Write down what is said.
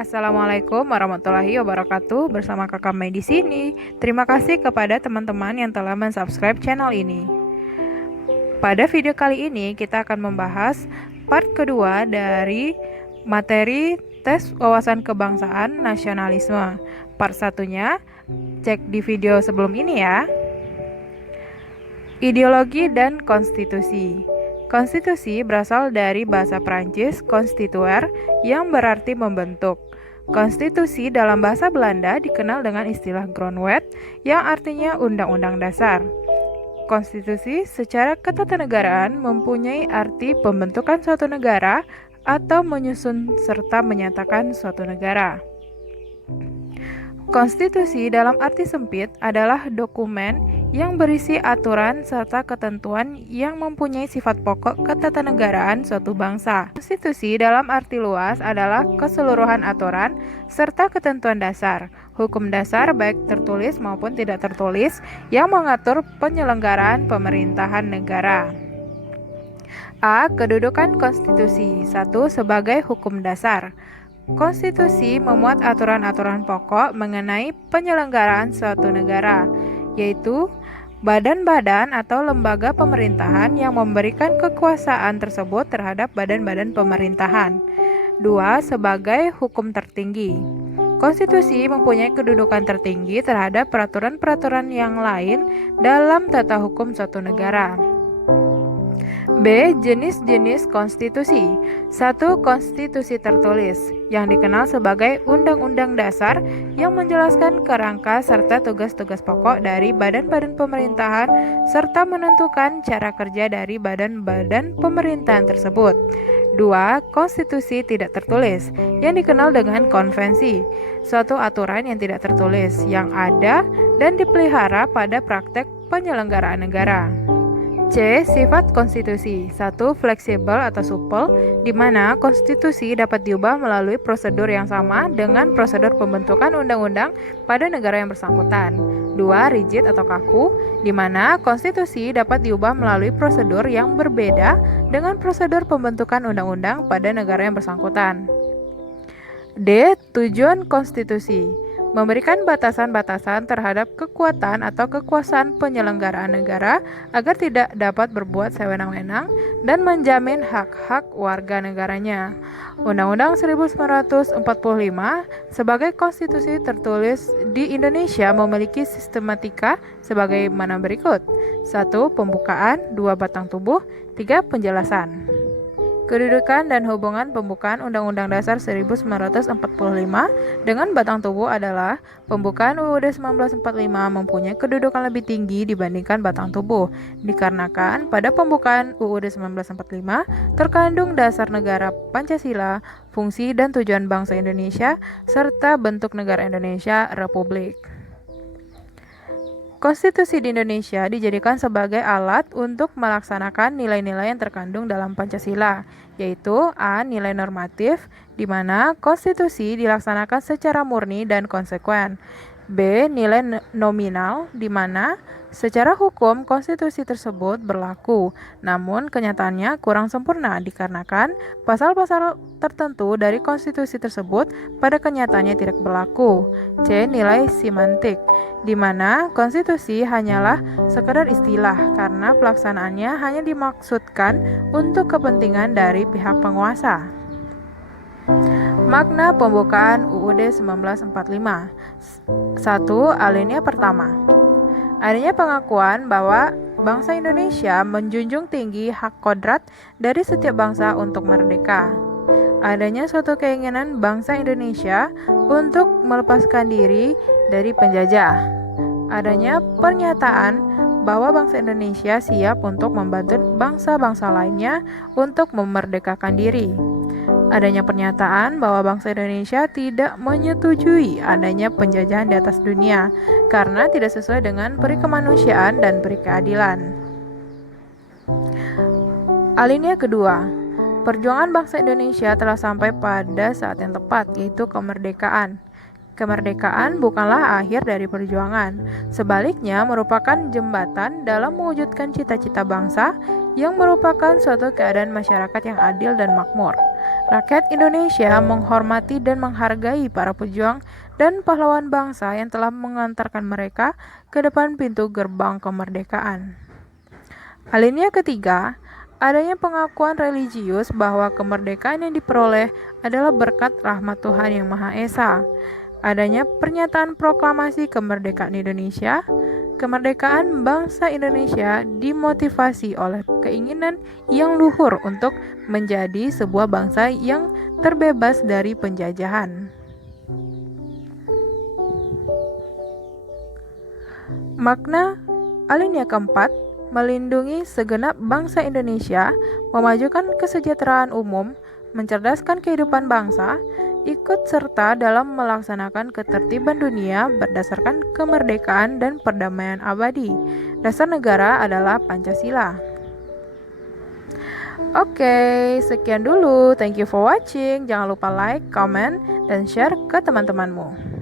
Assalamualaikum warahmatullahi wabarakatuh. Bersama Kakak Mei di sini. Terima kasih kepada teman-teman yang telah mensubscribe channel ini. Pada video kali ini kita akan membahas part kedua dari materi tes wawasan kebangsaan nasionalisme. Part satunya cek di video sebelum ini ya. Ideologi dan konstitusi. Konstitusi berasal dari bahasa Prancis constituer yang berarti membentuk. Konstitusi dalam bahasa Belanda dikenal dengan istilah grondwet yang artinya undang-undang dasar. Konstitusi secara ketatanegaraan mempunyai arti pembentukan suatu negara atau menyusun serta menyatakan suatu negara. Konstitusi dalam arti sempit adalah dokumen yang berisi aturan serta ketentuan yang mempunyai sifat pokok ketatanegaraan suatu bangsa. Konstitusi dalam arti luas adalah keseluruhan aturan serta ketentuan dasar, hukum dasar baik tertulis maupun tidak tertulis yang mengatur penyelenggaraan pemerintahan negara. A. Kedudukan konstitusi. 1. Sebagai hukum dasar. Konstitusi memuat aturan-aturan pokok mengenai penyelenggaraan suatu negara, yaitu badan-badan atau lembaga pemerintahan yang memberikan kekuasaan tersebut terhadap badan-badan pemerintahan. 2. Sebagai hukum tertinggi. Konstitusi mempunyai kedudukan tertinggi terhadap peraturan-peraturan yang lain dalam tata hukum suatu negara. B. Jenis-jenis konstitusi. 1. Konstitusi tertulis, yang dikenal sebagai Undang-Undang Dasar yang menjelaskan kerangka serta tugas-tugas pokok dari badan-badan pemerintahan serta menentukan cara kerja dari badan-badan pemerintahan tersebut. 2. Konstitusi tidak tertulis, yang dikenal dengan konvensi, suatu aturan yang tidak tertulis, yang ada dan dipelihara pada praktek penyelenggaraan negara. C. Sifat konstitusi. 1. Fleksibel atau supel, di mana konstitusi dapat diubah melalui prosedur yang sama dengan prosedur pembentukan undang-undang pada negara yang bersangkutan. 2. Rigid atau kaku, di mana konstitusi dapat diubah melalui prosedur yang berbeda dengan prosedur pembentukan undang-undang pada negara yang bersangkutan. D. Tujuan konstitusi. Memberikan batasan-batasan terhadap kekuatan atau kekuasaan penyelenggaraan negara agar tidak dapat berbuat sewenang-wenang dan menjamin hak-hak warga negaranya. Undang-Undang 1945 sebagai konstitusi tertulis di Indonesia memiliki sistematika sebagaimana berikut. 1. Pembukaan. 2. Batang tubuh. 3. Penjelasan. Kedudukan dan hubungan pembukaan Undang-Undang Dasar 1945 dengan batang tubuh adalah pembukaan UUD 1945 mempunyai kedudukan lebih tinggi dibandingkan batang tubuh, dikarenakan pada pembukaan UUD 1945 terkandung dasar negara Pancasila, fungsi dan tujuan bangsa Indonesia, serta bentuk negara Indonesia Republik. Konstitusi di Indonesia dijadikan sebagai alat untuk melaksanakan nilai-nilai yang terkandung dalam Pancasila, yaitu A. Nilai normatif, di mana konstitusi dilaksanakan secara murni dan konsekuen. B. Nilai nominal, di mana secara hukum konstitusi tersebut berlaku, namun kenyataannya kurang sempurna dikarenakan pasal-pasal tertentu dari konstitusi tersebut pada kenyataannya tidak berlaku. C. Nilai semantik, di mana konstitusi hanyalah sekedar istilah karena pelaksanaannya hanya dimaksudkan untuk kepentingan dari pihak penguasa. Makna pembukaan UUD 1945. 1. Alinea pertama. Adanya pengakuan bahwa bangsa Indonesia menjunjung tinggi hak kodrat dari setiap bangsa untuk merdeka. Adanya suatu keinginan bangsa Indonesia untuk melepaskan diri dari penjajah. Adanya pernyataan bahwa bangsa Indonesia siap untuk membantu bangsa-bangsa lainnya untuk memerdekakan diri. Adanya pernyataan bahwa bangsa Indonesia tidak menyetujui adanya penjajahan di atas dunia karena tidak sesuai dengan peri kemanusiaan dan peri keadilan. Alinea kedua, perjuangan bangsa Indonesia telah sampai pada saat yang tepat, yaitu kemerdekaan. Kemerdekaan bukanlah akhir dari perjuangan, sebaliknya merupakan jembatan dalam mewujudkan cita-cita bangsa yang merupakan suatu keadaan masyarakat yang adil dan makmur. Rakyat Indonesia menghormati dan menghargai para pejuang dan pahlawan bangsa yang telah mengantarkan mereka ke depan pintu gerbang kemerdekaan. Alinea ketiga, adanya pengakuan religius bahwa kemerdekaan yang diperoleh adalah berkat rahmat Tuhan Yang Maha Esa. Adanya pernyataan proklamasi kemerdekaan Indonesia. Kemerdekaan bangsa Indonesia dimotivasi oleh keinginan yang luhur untuk menjadi sebuah bangsa yang terbebas dari penjajahan. Makna alinea keempat, melindungi segenap bangsa Indonesia, memajukan kesejahteraan umum, mencerdaskan kehidupan bangsa, ikut serta dalam melaksanakan ketertiban dunia berdasarkan kemerdekaan dan perdamaian abadi. Dasar negara adalah Pancasila. Oke, sekian dulu. Thank you for watching. Jangan lupa like, comment, dan share ke teman-temanmu.